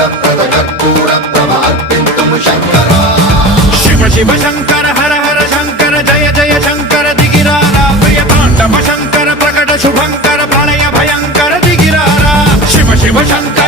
मूलप्रद कर्पूरप्रभ अर्पिन्तुं शङ्कर शिव शिव शङ्कर हर हर शङ्कर जय जय शङ्कर दिगिरारा प्रियताण्डव शङ्कर प्रकट शुभङ्कर प्रलय भयङ्कर दिगिरारा शिव शिव शङ्कर